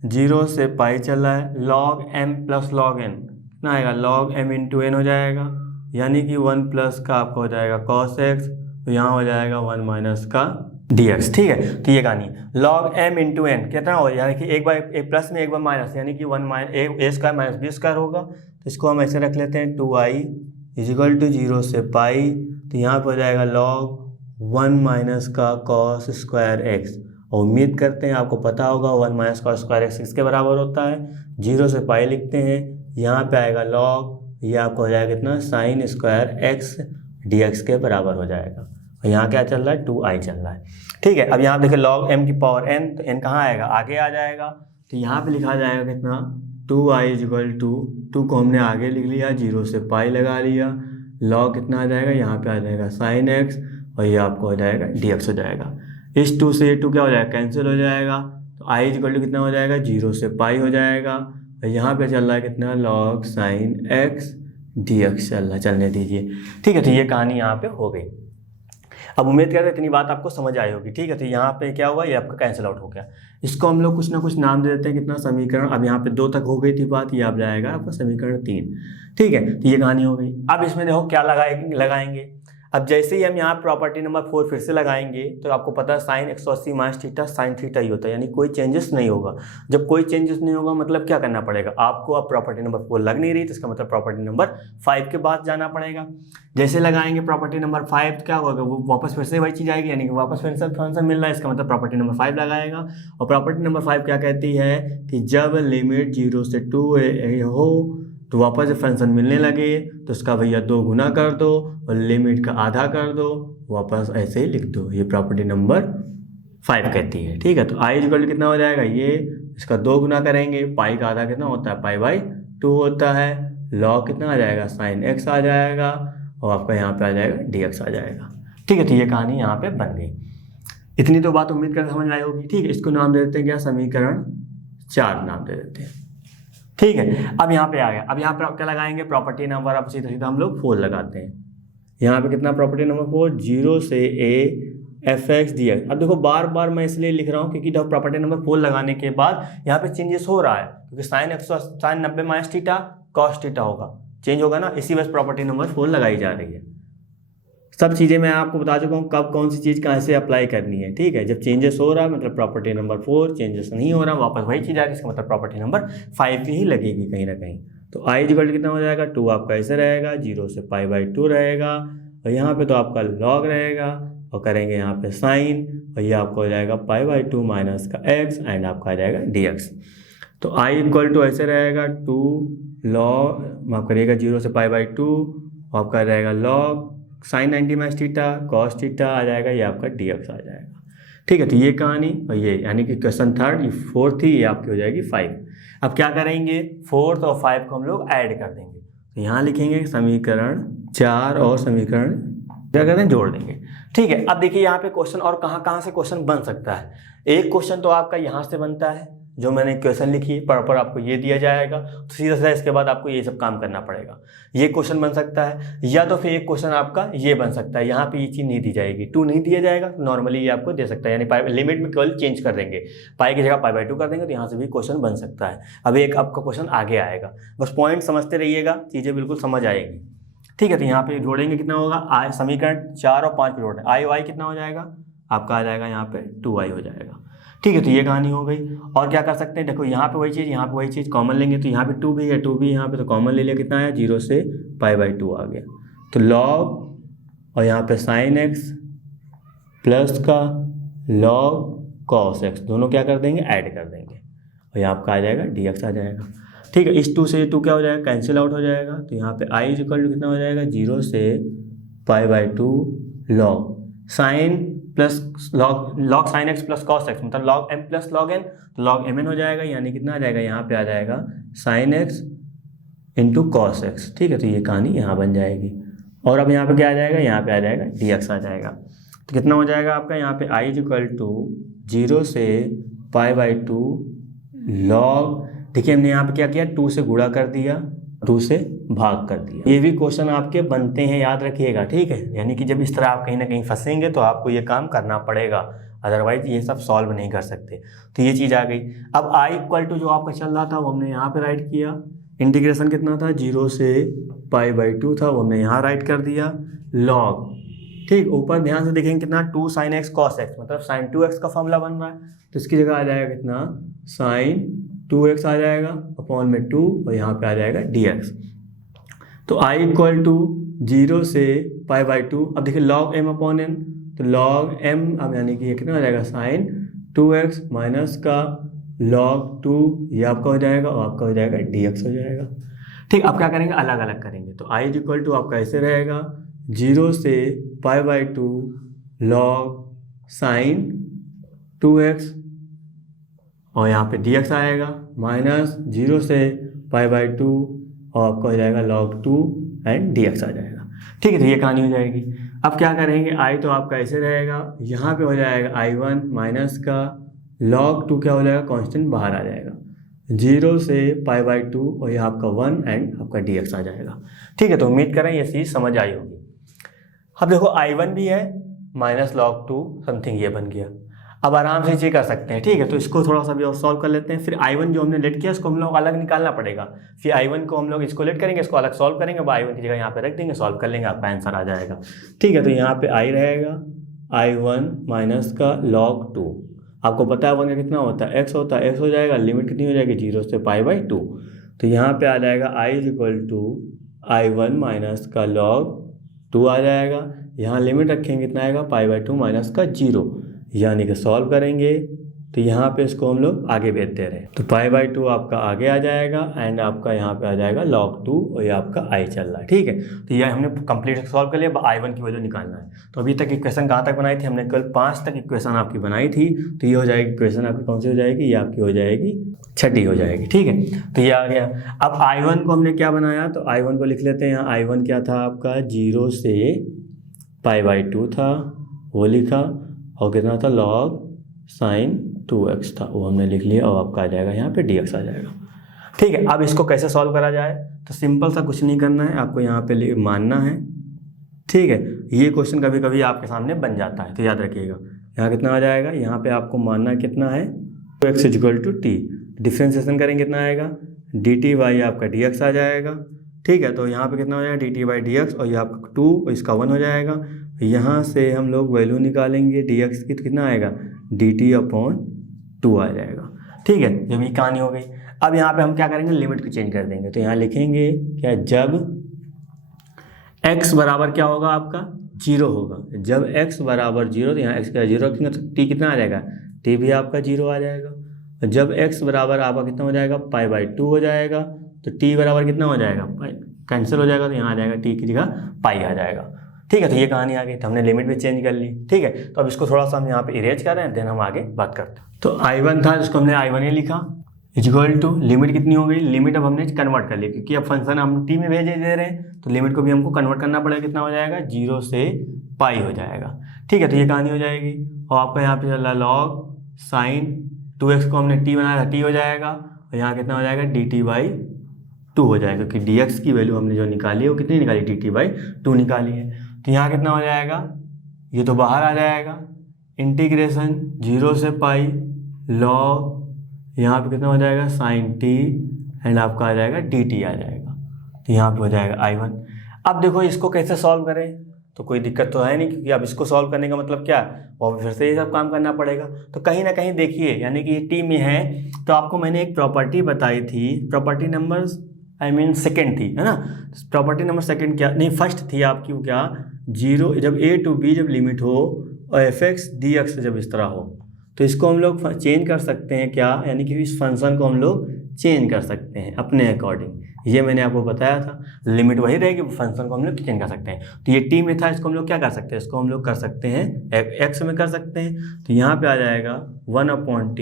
0 से पाई चल रहा है, log m plus log n कितना आएगा, log m इंटू n हो जाएगा, यानी कि 1 प्लस का आपका हो जाएगा cos x, तो यहाँ हो जाएगा 1 माइनस का dx। ठीक है, तो ये कहानी log m इंटू n कितना हो, यानी कि एक बार एक प्लस में एक बार माइनस, यानी कि 1 minus a square minus b square होगा। तो इसको हम ऐसे रख लेते हैं 2i इजिकल टू 0 से पाई, तो यहाँ पर हो जाएगा log 1 माइनस का कॉस स्क्वायर एक्स। और उम्मीद करते हैं आपको पता होगा 1 माइनस कॉस स्क्वायर एक्स किसके बराबर होता है, 0 से पाई लिखते हैं, यहाँ पे आएगा log, ये आपको हो जाएगा कितना sine square x D x के बराबर हो जाएगा। और यहाँ क्या चल रहा है 2i चल रहा है। ठीक है, अब यहाँ देखिए log m की पावर n, तो n कहाँ आएगा, आगे आ जाएगा, तो यहाँ पे लिखा जाएगा कितना 2i इजिकल टू 2 को हमने आगे लिख लिया, 0 से पाई लगा लिया, log कितना आ जाएगा, यहाँ पे आ जाएगा साइन एक्स और ये आपको हो जाएगा dx हो जाएगा। इस 2 से ये 2 क्या हो जाएगा, कैंसिल हो जाएगा, तो i इक्वल टू कितना हो जाएगा 0 से पाई हो जाएगा, और यहाँ पे चल रहा है कितना log साइन x dx चल रहा, चलने दीजिए। ठीक है, तो ये कहानी यहाँ पे हो गई। अब उम्मीद करते हैं इतनी बात आपको समझ आई होगी। ठीक है, तो यहाँ पे क्या हुआ, ये आपका कैंसिल आउट हो गया। इसको हम लोग कुछ ना कुछ नाम दे देते हैं, कितना समीकरण, अब यहाँ पे 2 तक हो गई थी बात, ये अब जाएगा आपका समीकरण 3। ठीक है, तो ये कहानी हो गई। अब इसमें देखो क्या लगाएंगे। अब जैसे ही हम यहाँ प्रॉपर्टी नंबर 4 फिर से लगाएंगे, तो आपको पता है sine 180 minus theta sine theta ही होता है, यानी कोई चेंजेस नहीं होगा। जब कोई चेंजेस नहीं होगा मतलब क्या करना पड़ेगा आपको, अब प्रॉपर्टी नंबर 4 लग नहीं रही, तो इसका मतलब प्रॉपर्टी नंबर 5 के बाद जाना पड़ेगा। जैसे लगाएंगे प्रॉपर्टी नंबर 5 क्या होगा, वो वापस फिर से वही चीज़ आएगी, यानी कि वापस फिर से फंक्शन मिल रहा है, इसका मतलब प्रॉपर्टी नंबर 5 लगाएगा। और प्रॉपर्टी नंबर 5 क्या कहती है कि जब लिमिट 0 से 2 हो तो वापस जब फंक्शन मिलने लगे तो उसका भैया 2 गुना कर दो और लिमिट का आधा कर दो, वापस ऐसे ही लिख दो। ये प्रॉपर्टी नंबर 5 कहती है। ठीक है, तो आई इक्वल कितना हो जाएगा, ये इसका 2 गुना करेंगे, पाई का आधा कितना होता है, पाई/2 होता है, log कितना आ जाएगा साइन x आ जाएगा और आपका यहाँ पे आ जाएगा dx आ जाएगा। ठीक है, तो ये कहानी यहाँ पे बन गई। इतनी तो बात उम्मीद कर समझ में आई होगी। ठीक है, इसको नाम दे देते हैं क्या, समीकरण 4 नाम दे देते हैं। ठीक है, अब यहाँ पे आ गया। अब यहाँ पे क्या लगाएंगे, प्रॉपर्टी नंबर, अब सीधा सीधा हम लोग 4 लगाते हैं। यहाँ पे कितना प्रॉपर्टी नंबर 4, 0 से a fx dx। अब देखो बार बार मैं इसलिए लिख रहा हूँ क्योंकि जब प्रॉपर्टी नंबर 4 लगाने के बाद यहाँ पे चेंजेस हो रहा है, क्योंकि sine 90 minus theta cos theta होगा, चेंज होगा ना, इसी वजह प्रॉपर्टी नंबर 4 लगाई जा रही है। सब चीज़ें मैं आपको बता चुका हूँ कब कौन सी चीज़ कहाँ से अप्लाई करनी है। ठीक है, जब चेंजेस हो रहा है मतलब प्रॉपर्टी नंबर 4, चेंजेस नहीं हो रहा वापस वही चीज़ आ रही है, इसका मतलब प्रॉपर्टी नंबर 5 की ही लगेगी कहीं ना कहीं। तो आई इक्वल कितना हो जाएगा, 2 आपका ऐसे रहेगा, 0 से पाई/2 रहेगा, और यहाँ पे तो आपका log रहेगा, और करेंगे यहाँ पे साइन, और ये आपको हो जाएगा पाई/2 माइनस का x एंड आपका आ जाएगा dx। तो आई इक्वल टू ऐसे रहेगा 2 log, माफ करिएगा 0 से पाई/2, आपका रहेगा log sine 90 minus theta cos theta आ जाएगा, ये आपका dx आ जाएगा। ठीक है, तो ये कहानी, और ये यानी कि क्वेश्चन 3 ये 4 थी, ये आपकी हो जाएगी 5। अब क्या करेंगे, 4 और 5 को हम लोग ऐड कर देंगे। तो यहाँ लिखेंगे समीकरण 4 और समीकरण क्या करते हैं, जोड़ देंगे। ठीक है, अब देखिए यहाँ पे क्वेश्चन और कहाँ कहाँ से क्वेश्चन बन सकता है। एक क्वेश्चन तो आपका यहाँ से बनता है, जो मैंने क्वेश्चन लिखी है प्रॉपर आपको ये दिया जाएगा, तो सीधा सीधा इसके बाद आपको ये सब काम करना पड़ेगा। ये क्वेश्चन बन सकता है, या तो फिर एक क्वेश्चन आपका ये बन सकता है, यहाँ पे ये चीज़ नहीं दी जाएगी, 2 नहीं दिया जाएगा, नॉर्मली ये आपको दे सकता है, यानी पाई लिमिट में केवल चेंज कर देंगे, पाई की जगह पाई/2 कर देंगे, तो यहाँ से भी क्वेश्चन बन सकता है। अब एक आपका क्वेश्चन आगे आएगा, बस पॉइंट समझते रहिएगा, चीज़ें बिल्कुल समझ आएगी। ठीक है, तो यहाँ पे जोड़ेंगे कितना होगा, समीकरण 4 और 5 को जोड़ें, आई वाई कितना हो जाएगा आपका आ जाएगा यहाँ पे 2i हो जाएगा। ठीक है, तो ये कहानी हो गई। और क्या कर सकते हैं, देखो यहाँ पे वही चीज़, यहाँ पे वही चीज़ कॉमन लेंगे, तो यहाँ पे 2 भी है, 2 भी यहाँ पे, तो कॉमन ले लिया, कितना आया 0 से π/2 आ गया। तो लॉग और यहाँ पे साइन एक्स प्लस का लॉग कॉस एक्स, दोनों क्या कर देंगे, ऐड कर देंगे, और यहाँ आपका आ जाएगा dx आ जाएगा। ठीक है, इस 2 से 2 क्या हो जाएगा, कैंसिल आउट हो जाएगा। तो यहाँ पे i इक्वल टू कितना हो जाएगा, 0 से π/2 log sine plus log sine x plus cos x, मतलब log m plus log n, तो लॉग mn हो जाएगा, यानी कितना आ जाएगा, यहाँ पे आ जाएगा sine x into cos x. ठीक है, तो ये कहानी यहाँ बन जाएगी। और अब यहाँ पे क्या आ जाएगा, यहाँ पे आ जाएगा dx आ जाएगा। तो कितना हो जाएगा आपका, यहाँ पे i इक्वल टू 0 से π/2 लॉग, देखिए हमने यहाँ पे क्या किया, 2 से गुणा कर दिया, 2 से भाग कर दिया। ये भी क्वेश्चन आपके बनते हैं, याद रखिएगा। ठीक है, यानी कि जब इस तरह आप कहीं ना कहीं फंसेंगे तो आपको ये काम करना पड़ेगा, अदरवाइज ये सब सॉल्व नहीं कर सकते। तो ये चीज़ आ गई। अब i इक्वल टू जो आपका चल रहा था वो हमने यहाँ पे राइट किया, इंटीग्रेशन कितना था, 0 से π/2 था, वो हमने यहाँ राइट कर दिया लॉग। ठीक, ऊपर ध्यान से देखेंगे कितना, 2 sin x cos x, मतलब sin 2x का फॉर्मूला बन रहा है, तो इसकी जगह आ जाएगा कितना, sin 2x आ जाएगा अपॉन में 2, और यहाँ पे आ जाएगा dx। तो i इक्वल टू 0 से π/2, अब देखिए log m अपॉन n, तो log m, अब यानी कि ये कितना हो जाएगा, sin 2x माइनस का log 2, ये आपका हो जाएगा, और आपका हो जाएगा dx हो जाएगा। ठीक, अब क्या करेंगे, अलग अलग करेंगे। तो i इक्वल टू आपका ऐसे रहेगा, 0 से π/2 log sin 2x, और यहाँ पे dx आएगा, माइनस 0 से π/2, और आपका हो जाएगा log 2 एंड dx आ जाएगा। ठीक है, तो ये कहानी हो जाएगी। अब क्या करेंगे, i तो आपका ऐसे रहेगा, यहाँ पे हो जाएगा i1 माइनस का log 2 क्या हो जाएगा, कांस्टेंट बाहर आ जाएगा, 0 से π/2, और ये आपका 1 एंड आपका dx आ जाएगा। ठीक है, तो उम्मीद करें ये चीज़ समझ आई होगी। अब देखो i1 भी है माइनस log 2 समथिंग, ये बन गया। अब आराम से चेक कर सकते हैं। ठीक है, तो इसको थोड़ा सा भी और सॉल्व कर लेते हैं। फिर i1 जो हमने लेट किया इसको हम लोग अलग निकालना पड़ेगा, फिर i1 को हम लोग इसको लेट करेंगे, इसको अलग सॉल्व करेंगे, अब i1 की जगह यहाँ पे रख देंगे, सॉल्व कर लेंगे, आपका आंसर आ जाएगा। ठीक है, तो यहाँ पे i रहेगा i1 माइनस का log 2, आपको पता है 1 का कितना होता है, x होता है, x हो जाएगा, लिमिट कितनी हो जाएगी, 0 से π/2, तो यहाँ पे आ जाएगा i equal to i1 minus का log 2 आ जाएगा, यहाँ लिमिट रखेंगे कितना आएगा, π/2 माइनस का 0, यानी कि सॉल्व करेंगे तो यहाँ पे इसको हम लोग आगे भेज दे रहे हैं, तो π/2 आपका आगे आ जाएगा, एंड आपका यहाँ पे आ जाएगा log 2, और ये आपका i चल रहा है। ठीक है, तो ये हमने कंप्लीट सॉल्व कर लिया, i1 की वैल्यू निकालना है। तो अभी तक इक्वेशन कहाँ तक बनाई थी हमने, केवल 5 तक इक्वेशन आपकी बनाई थी, तो ये हो जाएगी इक्वेशन आपकी कौन सी हो जाएगी, ये आपकी हो जाएगी 6ठी हो जाएगी। ठीक है, तो ये आ गया। अब i1 को हमने क्या बनाया, तो i1 को लिख लेते हैं। यहाँ i1 क्या था आपका, 0 से π/2 था, वो लिखा, और कितना था, log sin 2x था, वो हमने लिख लिया, और आपका आ जाएगा यहाँ पे dx आ जाएगा। ठीक है, अब इसको कैसे सॉल्व करा जाए, तो सिंपल सा कुछ नहीं करना है, आपको यहाँ पे मानना है। ठीक है, ये क्वेश्चन कभी कभी आपके सामने बन जाता है, तो याद रखिएगा। यहाँ कितना आ जाएगा, यहाँ पे आपको मानना कितना है, 2x equal to T, differentiation करेंगे कितना आएगा, dt/, आपका dx आ जाएगा। ठीक है, तो यहाँ पे कितना हो जाएगा, dt/dx, और ये आपका 2 और इसका 1 हो जाएगा। यहाँ से हम लोग वैल्यू निकालेंगे dx की, तो कितना आएगा, dt/2 आ जाएगा। ठीक है, जब ये कहानी हो गई। अब यहाँ पे हम क्या करेंगे, लिमिट को चेंज कर देंगे, तो यहाँ लिखेंगे क्या, जब x बराबर क्या होगा आपका, 0 होगा, जब x बराबर 0, तो यहाँ x का 0 रखेंगे तो t कितना आ जाएगा, t भी आपका 0 आ जाएगा। जब x बराबर आपका कितना हो जाएगा, π/2 हो जाएगा, तो t बराबर कितना हो जाएगा, कैंसिल हो जाएगा, तो यहाँ आ जाएगा t की जगह पाई आ जाएगा। ठीक है, तो ये कहानी आ गई, तो हमने लिमिट भी चेंज कर ली। ठीक है, तो अब इसको थोड़ा सा हम यहाँ पे इरेज कर रहे हैं, देन हम आगे बात करते हैं। तो i1 था, जिसको हमने i1 ही लिखा, इक्वल टू लिमिट कितनी हो गई, लिमिट अब हमने कन्वर्ट कर ली, क्योंकि अब फंक्शन हम t में भेजे दे रहे हैं, तो लिमिट को भी हमको कन्वर्ट करना पड़ेगा, कितना हो जाएगा, 0 से पाई हो जाएगा। ठीक है, तो ये कहानी हो जाएगी। और आपका यहाँ पे चल रहा log sin 2x को हमने t बनाया था, t हो जाएगा, और यहाँ कितना हो जाएगा, dt/2 हो जाएगा, क्योंकि dx की वैल्यू हमने जो निकाली है वो कितनी निकाली, dt/2 निकाली है। तो यहाँ कितना हो जाएगा, ये तो बाहर आ जाएगा, इंटीग्रेशन 0 से पाई log, यहाँ पे कितना हो जाएगा, sin t, एंड आपका आ जाएगा dt आ जाएगा। तो यहाँ पे हो जाएगा i1। अब देखो इसको कैसे सॉल्व करें, तो कोई दिक्कत तो है नहीं, क्योंकि अब इसको सॉल्व करने का मतलब क्या है, और फिर से ये सब काम करना पड़ेगा। तो कहीं ना कहीं देखिए, यानी कि ये टी में है, तो आपको मैंने एक प्रॉपर्टी बताई थी, प्रॉपर्टी नंबर सेकंड थी, है ना। प्रॉपर्टी नंबर सेकंड क्या, नहीं फर्स्ट थी आपकी, वो क्या, जीरो जब a टू b जब लिमिट हो और fx dx जब इस तरह हो, तो इसको हम लोग चेंज कर सकते हैं क्या, यानी कि इस फंक्शन को हम लोग चेंज कर सकते हैं अपने अकॉर्डिंग। ये मैंने आपको बताया था, लिमिट वही रहेगी, फंक्शन को हम लोग चेंज कर सकते हैं। तो ये टी में था, इसको हम लोग क्या कर सकते हैं, इसको हम लोग कर सकते हैं एक्स में कर सकते हैं। तो यहाँ पे आ जाएगा 1/t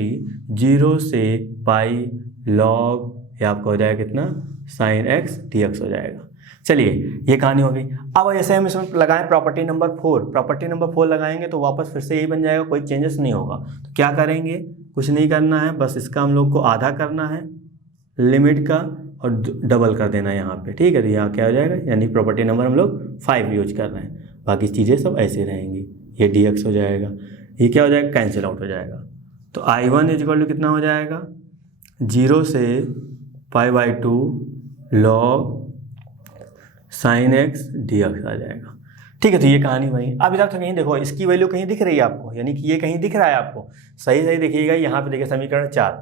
0 से पाई लॉग, ये आपका हो जाएगा कितना, sin x dx हो जाएगा। चलिए ये कहानी हो गई। अब जैसे हम इसमें लगाएं प्रॉपर्टी नंबर 4, प्रॉपर्टी नंबर 4 लगाएंगे तो वापस फिर से यही बन जाएगा, कोई चेंजेस नहीं होगा। तो क्या करेंगे, कुछ नहीं करना है, बस इसका हम लोग को आधा करना है लिमिट का और डबल कर देना है यहाँ पे, ठीक है। तो यहाँ क्या हो जाएगा, यानी प्रॉपर्टी नंबर हम लोग 5 यूज कर रहे हैं, बाकी चीज़ें सब ऐसे रहेंगी। ये dx हो जाएगा, ये क्या हो जाएगा, कैंसिल आउट हो जाएगा। तो I1 इक्वल टू कितना हो जाएगा, 0 से π/2 log sin x dx आ जाएगा, ठीक है। तो ये कहानी बनी। अब इधर तो कहीं देखो, इसकी वैल्यू कहीं दिख रही है आपको, यानी कि ये कहीं दिख रहा है आपको, सही सही देखिएगा। यहाँ पे देखिए समीकरण 4,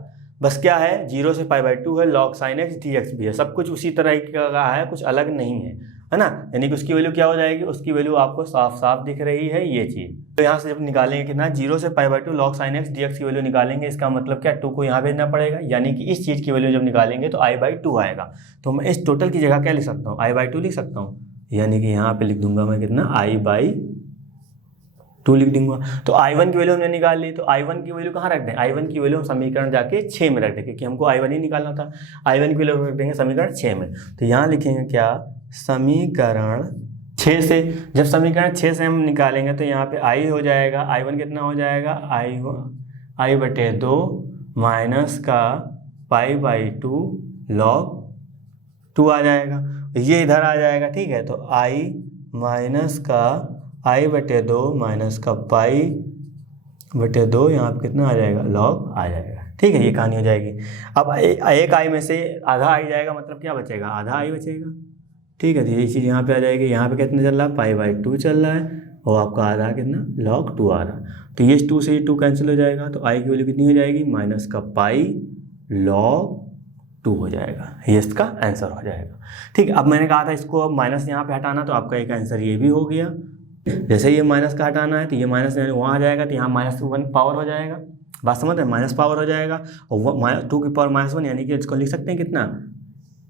बस क्या है, 0 से π/2 है, log sin x dx भी है, सब कुछ उसी तरह का है, कुछ अलग नहीं है ना। यानी कि उसकी वैल्यू क्या हो जाएगी, उसकी वैल्यू आपको साफ साफ दिख रही है ये चीज़। तो यहाँ से जब निकालेंगे कितना, 0 से π/2 log sin x dx की वैल्यू निकालेंगे, इसका मतलब क्या, 2 को यहाँ भेजना पड़ेगा, यानी कि इस चीज़ की वैल्यू जब निकालेंगे तो I/2 आएगा। तो मैं इस टोटल की जगह क्या लिख सकता हूँ, I/2 लिख सकता हूँ, यानी कि यहाँ पे लिख दूंगा मैं कितना, I/2 लिख दूंगा। तो I1 की वैल्यू हमने निकाल ली, तो I1 की वैल्यू कहाँ रख दें, I1 की वैल्यू हम समीकरण जाके 6 में रख दें, क्योंकि हमको I1 ही निकालना था। I1 की वैल्यू रख देंगे समीकरण 6 में। तो यहाँ लिखेंगे क्या, समीकरण 6 से, जब समीकरण 6 से हम निकालेंगे तो यहाँ पे I हो जाएगा, I1 कितना हो जाएगा, I/2 माइनस का π/2 log 2 आ जाएगा, ये इधर आ जाएगा, ठीक है। तो I माइनस का I/2 माइनस का π/2 यहाँ पे कितना आ जाएगा, log आ जाएगा, ठीक है। ये कहानी हो जाएगी। अब एक I में से आधा I जाएगा, मतलब क्या बचेगा, आधा I बचेगा, ठीक है। तो ये चीज़ यहाँ पे आ जाएगी। यहाँ पे कितना चल रहा है, π/2 चल रहा है, और आपका आ रहा है कितना, log 2 आ रहा है। तो ये 2 से ये 2 कैंसिल हो जाएगा, तो I की वैल्यू कितनी हो जाएगी, माइनस का पाई log 2 हो जाएगा, ये इसका आंसर हो जाएगा, ठीक है। अब मैंने कहा था इसको अब माइनस यहाँ पे हटाना, तो आपका एक आंसर ये भी हो गया। जैसे ये माइनस का हटाना है तो ये माइनस वहाँ आ जाएगा, तो यहाँ -1 पावर हो जाएगा, बात समझ रहे, माइनस पावर हो जाएगा, और 2 की पावर -1, यानी कि इसको लिख सकते हैं कितना,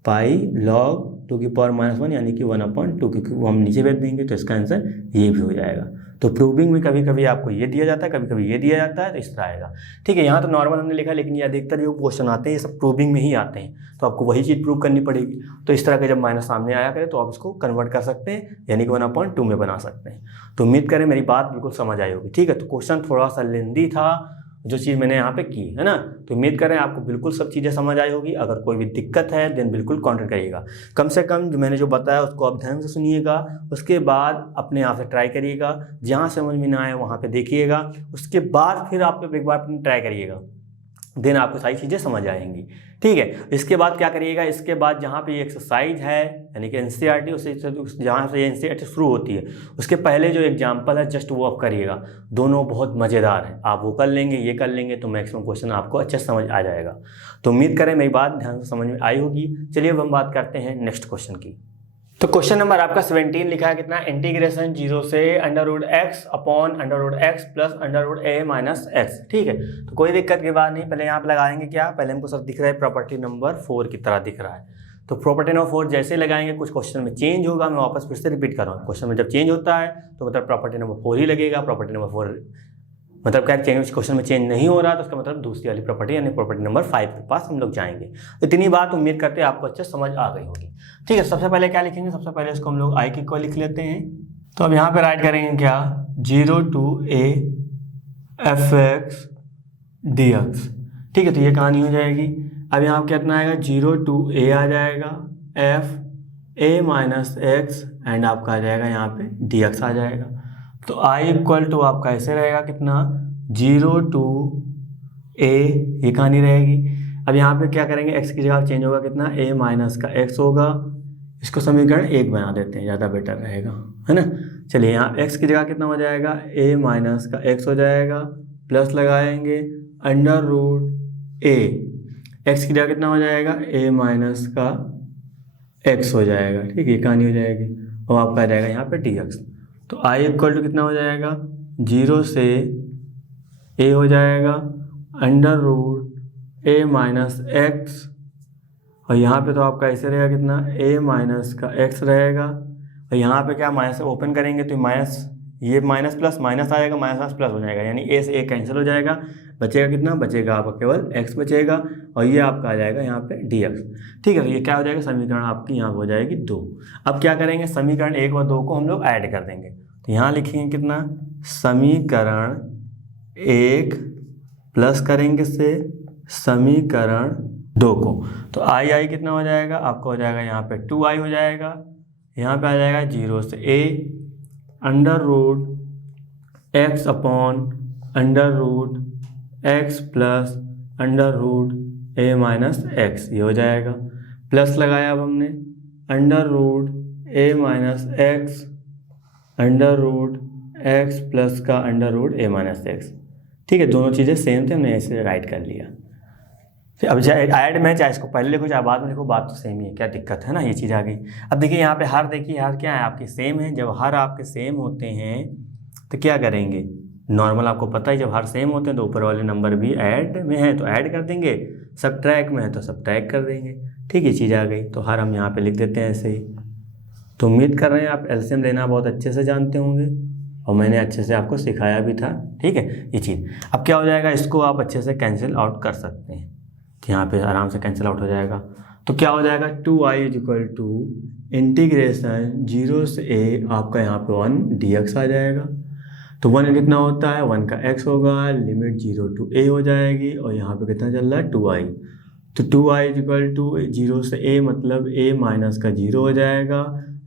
पाई log 2 की पावर -1, यानी कि 1/2, क्योंकि वो हम नीचे भेज देंगे, तो इसका आंसर ये भी हो जाएगा। तो प्रूविंग में कभी कभी आपको ये दिया जाता है, कभी कभी ये दिया जाता है, तो इस तरह आएगा, ठीक है। यहाँ तो नॉर्मल हमने लिखा, लेकिन ये अधिकतर जो क्वेश्चन आते हैं ये सब प्रूविंग में ही आते हैं, तो आपको वही चीज़ प्रूव करनी पड़ेगी। तो इस तरह के जब माइनस सामने आया करे तो आप इसको कन्वर्ट कर सकते हैं, यानी कि 1/2 में बना सकते हैं। तो उम्मीद करें मेरी बात बिल्कुल समझ आई होगी, ठीक है। तो क्वेश्चन थोड़ा सा लेंदी था, जो चीज़ मैंने यहाँ पे की है ना, तो उम्मीद करें आपको बिल्कुल सब चीज़ें समझ आई होगी। अगर कोई भी दिक्कत है देन बिल्कुल कांटेक्ट करिएगा, कम से कम जो मैंने जो बताया उसको आप ध्यान से सुनिएगा, उसके बाद अपने आप से ट्राई करिएगा, जहाँ समझ में ना आए वहाँ पे देखिएगा, उसके बाद फिर आप एक बार ट्राई करिएगा, देन आपको सारी चीज़ें समझ आएंगी, ठीक है। इसके बाद क्या करिएगा, इसके बाद जहाँ पे एक्सरसाइज है यानी कि एनसीईआरटी, उसे जहाँ से एनसीईआरटी शुरू होती है उसके पहले जो एग्जाम्पल है जस्ट वो आप करिएगा, दोनों बहुत मज़ेदार हैं, आप वो कर लेंगे, ये कर लेंगे तो मैक्सिमम क्वेश्चन आपको अच्छे से समझ आ जाएगा। तो उम्मीद करें मेरी बात ध्यान से समझ में आई होगी। चलिए अब हम बात करते हैं नेक्स्ट क्वेश्चन की। तो क्वेश्चन नंबर आपका 17 लिखा है कितना, इंटीग्रेशन 0 से √x upon √x plus √a - x, ठीक है। तो कोई दिक्कत की बात नहीं, पहले यहाँ पे लगाएंगे क्या, पहले हमको सब दिख रहा है प्रॉपर्टी नंबर 4 की तरह दिख रहा है। तो प्रॉपर्टी नंबर 4 जैसे लगाएंगे कुछ क्वेश्चन में चेंज होगा, मैं वापस फिर से रिपीट कर रहा हूँ, क्वेश्चन में जब चेंज होता है तो मतलब प्रॉपर्टी नंबर 4 ही लगेगा। प्रॉपर्टी नंबर 4 मतलब क्या, चेंज क्वेश्चन में चेंज नहीं हो रहा तो उसका मतलब दूसरी वाली प्रॉपर्टी यानी प्रॉपर्टी नंबर 5 के पास हम लोग जाएंगे। इतनी बात उम्मीद करते हैं आपको अच्छे समझ आ गई होगी, ठीक है। सबसे पहले क्या लिखेंगे, सबसे पहले इसको हम लोग I की इक्वल लिख लेते हैं। तो अब यहाँ पे राइट करेंगे क्या, 0 to a fx dx, ठीक है। तो ये कहानी हो जाएगी। अब यहाँ पे कितना आएगा, 0 to a आ जाएगा, f a - x एंड आपका आ जाएगा यहाँ पे dx आ जाएगा। तो I इक्वल टू आपका ऐसे रहेगा कितना, 0 to a, ये कहानी रहेगी। अब यहाँ पे क्या करेंगे, x की जगह चेंज होगा कितना, a - का x होगा, इसको समीकरण 1 बना देते हैं, ज़्यादा बेटर रहेगा, है ना। चलिए यहाँ x की जगह कितना हो जाएगा, a माइनस का x हो जाएगा, प्लस लगाएंगे अंडर रूट a, x की जगह कितना हो जाएगा, a माइनस का x हो जाएगा। ठीक है, कहानी हो जाएगी और आपका आ जाएगा यहाँ पे dx। तो i इक्वल टू कितना हो जाएगा, 0 से a हो जाएगा under root a minus x, और यहाँ पे तो आपका ऐसे रहेगा कितना, a माइनस का x रहेगा, और यहाँ पे क्या माइनस ओपन करेंगे तो माइनस, ये माइनस प्लस माइनस आ जाएगा, माइनस प्लस हो जाएगा, यानी a से a कैंसिल हो जाएगा, बचेगा कितना, बचेगा आपका केवल x बचेगा, और ये आपका आ जाएगा यहाँ पे dx। ठीक है, तो ये क्या हो जाएगा, समीकरण आपकी यहाँ हो जाएगी 2। अब क्या करेंगे, समीकरण 1 और 2 को हम लोग ऐड कर देंगे। तो यहाँ लिखेंगे कितना, समीकरण 1 प्लस करेंगे से समीकरण 2 को, तो आई कितना हो जाएगा, आपका हो जाएगा यहाँ पे 2i हो जाएगा, यहाँ पे आ जाएगा 0 से a under root x upon under root x plus under root a minus x, ये हो जाएगा, प्लस लगाया अब हमने under root a minus x under root x plus का under root a minus x। ठीक है, दोनों चीज़ें सेम थे, हमने ऐसे राइट कर लिया। फिर अब चाहे ऐड में चाहे इसको पहले लिखो चाहे बाद में लिखो, बात तो सेम ही है, क्या दिक्कत है ना, ये चीज़ आ गई। अब देखिए यहाँ पे हर, देखिए हर क्या है आपके सेम है, जब हर आपके सेम होते हैं तो क्या करेंगे, नॉर्मल आपको पता है जब हर सेम होते हैं तो ऊपर वाले नंबर भी ऐड में है तो ऐड कर देंगे, सबट्रैक्ट में है तो सबट्रैक्ट कर देंगे। ठीक है, चीज़ आ गई, तो हर हम यहाँ पे लिख देते हैं ऐसे ही। तो उम्मीद कर रहे हैं आप एलसीएम लेना बहुत अच्छे से जानते होंगे, और मैंने अच्छे से आपको सिखाया भी था। ठीक है, ये चीज़ अब क्या हो जाएगा, इसको आप अच्छे से कैंसिल आउट कर सकते हैं, यहाँ पे आराम से कैंसिल आउट हो जाएगा। तो क्या हो जाएगा, 2i इक्वल टू इंटीग्रेशन 0 से a, आपका यहाँ पे 1 dx आ जाएगा। तो 1 कितना होता है, 1 का x होगा, लिमिट 0 टू a हो जाएगी, और यहाँ पे कितना चल रहा है 2i। तो 2i इक्वल टू 0 से a मतलब a माइनस का 0 हो जाएगा,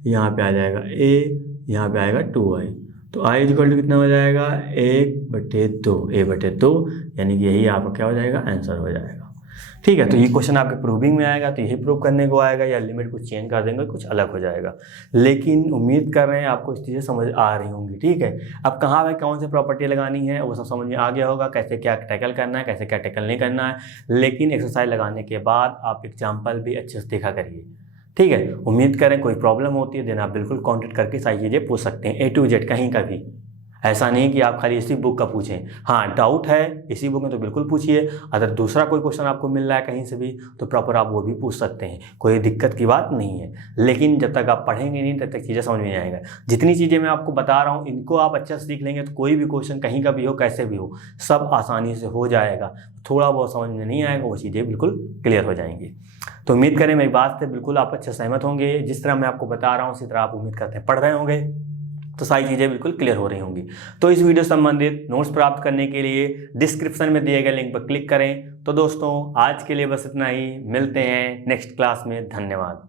यहाँ पे आ जाएगा a, यहाँ पे आएगा 2i। तो i इक्वल टू कितना हो जाएगा, 1/2, a/2, यानी कि यही आपका क्या हो जाएगा, आंसर हो जाएगा। ठीक है, तो ये क्वेश्चन आपके प्रूविंग में आएगा तो यही प्रूव करने को आएगा, या लिमिट कुछ चेंज कर देंगे कुछ अलग हो जाएगा। लेकिन उम्मीद कर रहे हैं आपको इस चीज़ें समझ आ रही होंगी। ठीक है, अब कहाँ पे कौन सी प्रॉपर्टी लगानी है वो सब समझ में आ गया होगा, कैसे क्या टैकल करना है, कैसे क्या टैकल नहीं करना है। लेकिन एक्सरसाइज लगाने के बाद आप एग्जाम्पल भी अच्छे से देखा करिए। ठीक है, उम्मीद करें कोई प्रॉब्लम होती है देन आप बिल्कुल कॉन्टेक्ट करके सारी चीज़ें पूछ सकते हैं, A to Z कहीं का भी। ऐसा नहीं कि आप खाली इसी बुक का पूछें, हाँ डाउट है इसी बुक में तो बिल्कुल पूछिए, अगर दूसरा कोई क्वेश्चन आपको मिल रहा है कहीं से भी तो प्रॉपर आप वो भी पूछ सकते हैं, कोई दिक्कत की बात नहीं है। लेकिन जब तक आप पढ़ेंगे नहीं तब तक चीज़ें समझ में नहीं आएगा। जितनी चीज़ें मैं आपको बता रहा हूँ इनको आप अच्छे से सीख लेंगे तो कोई भी क्वेश्चन कहीं का भी हो कैसे भी हो सब आसानी से हो जाएगा। थोड़ा बहुत समझ में नहीं आएगा वो चीज़ें बिल्कुल क्लियर हो जाएंगी। तो उम्मीद करें मेरी बात से बिल्कुल आप अच्छे सहमत होंगे, जिस तरह मैं आपको बता रहा हूँ उसी तरह आप उम्मीद करते हैं पढ़ रहे होंगे तो सारी चीज़ें बिल्कुल क्लियर हो रही होंगी। तो इस वीडियो संबंधित नोट्स प्राप्त करने के लिए डिस्क्रिप्शन में दिए गए लिंक पर क्लिक करें। तो दोस्तों आज के लिए बस इतना ही, मिलते हैं नेक्स्ट क्लास में, धन्यवाद।